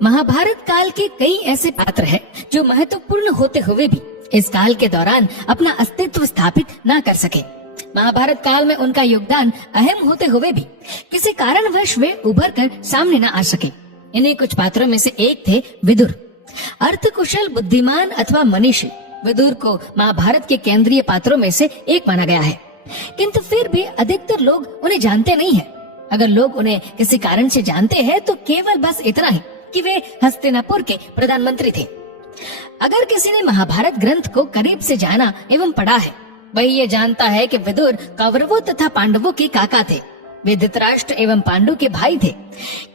महाभारत काल के कई ऐसे पात्र हैं जो महत्वपूर्ण होते हुए भी इस काल के दौरान अपना अस्तित्व स्थापित न कर सके। महाभारत काल में उनका योगदान अहम होते हुए भी किसी कारणवश वे उभर कर सामने न आ सके। इन्हीं कुछ पात्रों में से एक थे विदुर। अर्थ कुशल, बुद्धिमान अथवा मनीषी विदुर को महाभारत के केंद्रीय पात्रों में से एक माना गया है, किंतु फिर भी अधिकतर लोग उन्हें जानते नहीं है। अगर लोग उन्हें किसी कारण से जानते हैं तो केवल बस इतना ही कि वे हस्तिनापुर के प्रधानमंत्री थे। अगर किसी ने महाभारत ग्रंथ को करीब से जाना एवं पढ़ा है, वही ये जानता है कि विदुर कौरवों तथा पांडवों के काका थे। वे धृतराष्ट्र एवं पांडु के भाई थे,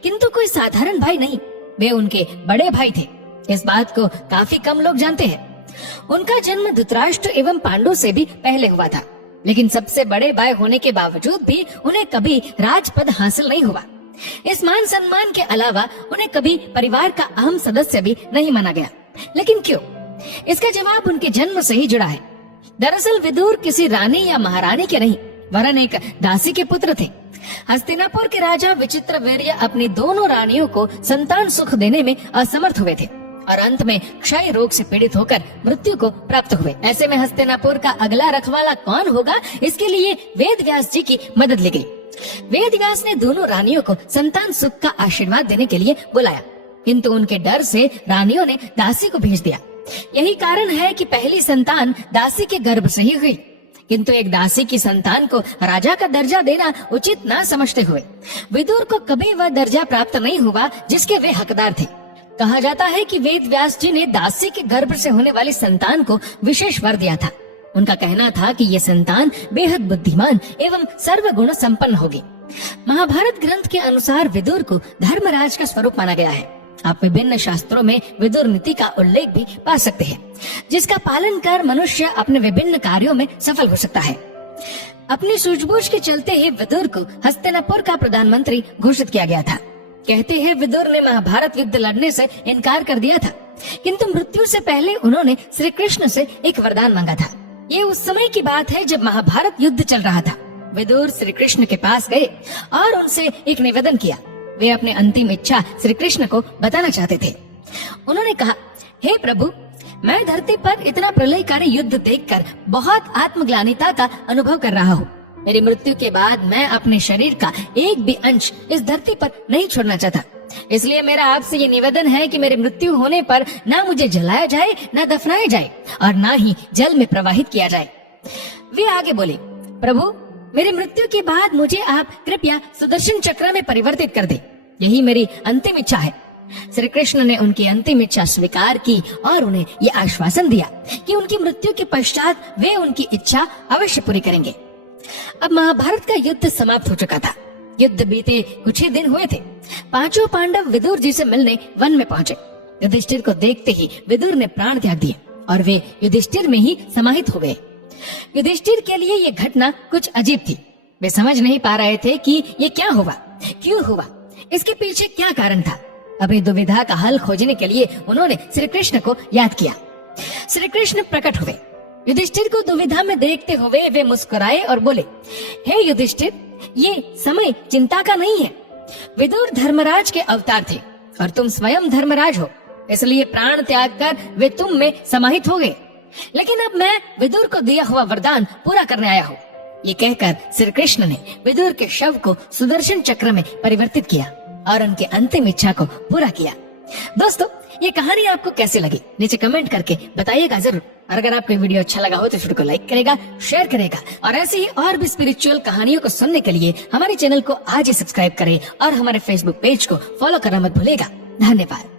किंतु कोई साधारण भाई नहीं, वे उनके बड़े भाई थे। इस बात को काफी कम लोग जानते हैं। उनका जन्म धृतराष्ट्र एवं पांडु से भी पहले हुआ था, लेकिन सबसे बड़े भाई होने के बावजूद भी उन्हें कभी राजपद हासिल नहीं हुआ। इस मान सम्मान के अलावा उन्हें कभी परिवार का अहम सदस्य भी नहीं माना गया। लेकिन क्यों? इसका जवाब उनके जन्म से ही जुड़ा है। दरअसल विदुर किसी रानी या महारानी के नहीं, वरन एक दासी के पुत्र थे। हस्तिनापुर के राजा विचित्रवीर्य अपनी दोनों रानियों को संतान सुख देने में असमर्थ हुए थे और अंत में क्षय रोग से पीड़ित होकर मृत्यु को प्राप्त हुए। ऐसे में हस्तिनापुर का अगला रखवाला कौन होगा, इसके लिए वेद व्यास जी की मदद ली गई। वेद व्यास ने दोनों रानियों को संतान सुख का आशीर्वाद देने के लिए बुलाया, किंतु उनके डर से रानियों ने दासी को भेज दिया। यही कारण है कि पहली संतान दासी के गर्भ से ही हुई, किंतु एक दासी की संतान को राजा का दर्जा देना उचित न समझते हुए विदुर को कभी वह दर्जा प्राप्त नहीं हुआ जिसके वे हकदार थे। कहा जाता है कि वेद व्यास जी ने दासी के गर्भ से होने वाली संतान को विशेष वर दिया था। उनका कहना था कि ये संतान बेहद बुद्धिमान एवं सर्वगुण संपन्न होगी। महाभारत ग्रंथ के अनुसार विदुर को धर्मराज का स्वरूप माना गया है। आप विभिन्न शास्त्रों में विदुर नीति का उल्लेख भी पा सकते हैं, जिसका पालन कर मनुष्य अपने विभिन्न कार्यों में सफल हो सकता है। अपनी सूझबूझ के चलते ही विदुर को हस्तिनापुर का प्रधानमंत्री घोषित किया गया था। कहते हैं विदुर ने महाभारत युद्ध लड़ने से इनकार कर दिया था, किंतु मृत्यु से पहले उन्होंने श्री कृष्ण से एक वरदान मांगा था। ये उस समय की बात है जब महाभारत युद्ध चल रहा था। विदुर श्री कृष्ण के पास गए और उनसे एक निवेदन किया। वे अपने अंतिम इच्छा श्री कृष्ण को बताना चाहते थे। उन्होंने कहा, हे प्रभु, मैं धरती पर इतना प्रलयकारी युद्ध देखकर बहुत आत्मग्लानिता का अनुभव कर रहा हूँ। मेरी मृत्यु के बाद मैं अपने शरीर का एक भी अंश इस धरती पर नहीं छोड़ना चाहता। इसलिए मेरा आपसे ये निवेदन है कि मेरी मृत्यु होने पर ना मुझे जलाया जाए, ना दफनाया जाए और ना ही जल में प्रवाहित किया जाए। वे आगे बोले, प्रभु, मेरी मृत्यु के बाद मुझे आप कृपया सुदर्शन चक्र में परिवर्तित कर दे। यही मेरी अंतिम इच्छा है। श्री कृष्ण ने उनकी अंतिम इच्छा स्वीकार की और उन्हें ये आश्वासन दिया कि उनकी मृत्यु के पश्चात वे उनकी इच्छा अवश्य पूरी करेंगे। अब महाभारत का युद्ध समाप्त हो चुका था। युद्ध बीते कुछ ही दिन हुए थे। पांचों पांडव विदुर जी से मिलने वन में पहुंचे। युधिष्ठिर को देखते ही विदुर ने प्राण त्याग दिए और वे युधिष्ठिर में ही समाहित हो गए। युधिष्ठिर के लिए ये घटना कुछ अजीब थी। वे समझ नहीं पा रहे थे कि ये क्या हुआ, क्यों हुआ, इसके पीछे क्या कारण था। अपनी दुविधा का हल खोजने के लिए उन्होंने श्री कृष्ण को याद किया। श्री कृष्ण प्रकट हुए। युधिष्ठिर को दुविधा में देखते हुए वे मुस्कुराए और बोले, हे युधिष्ठिर, ये समय चिंता का नहीं है। विदुर धर्मराज के अवतार थे और तुम स्वयं धर्मराज हो, इसलिए प्राण त्याग कर वे तुम में समाहित हो गए। लेकिन अब मैं विदुर को दिया हुआ वरदान पूरा करने आया हूँ। ये कहकर श्री कृष्ण ने विदुर के शव को सुदर्शन चक्र में परिवर्तित किया और उनकी अंतिम इच्छा को पूरा किया। दोस्तों, ये कहानी आपको कैसी लगी नीचे कमेंट करके बताइएगा जरूर। और अगर आपको वीडियो अच्छा लगा हो तो वीडियो को लाइक करेगा, शेयर करेगा और ऐसे ही और भी स्पिरिचुअल कहानियों को सुनने के लिए हमारे चैनल को आज ही सब्सक्राइब करें और हमारे फेसबुक पेज को फॉलो करना मत भूलेगा। धन्यवाद।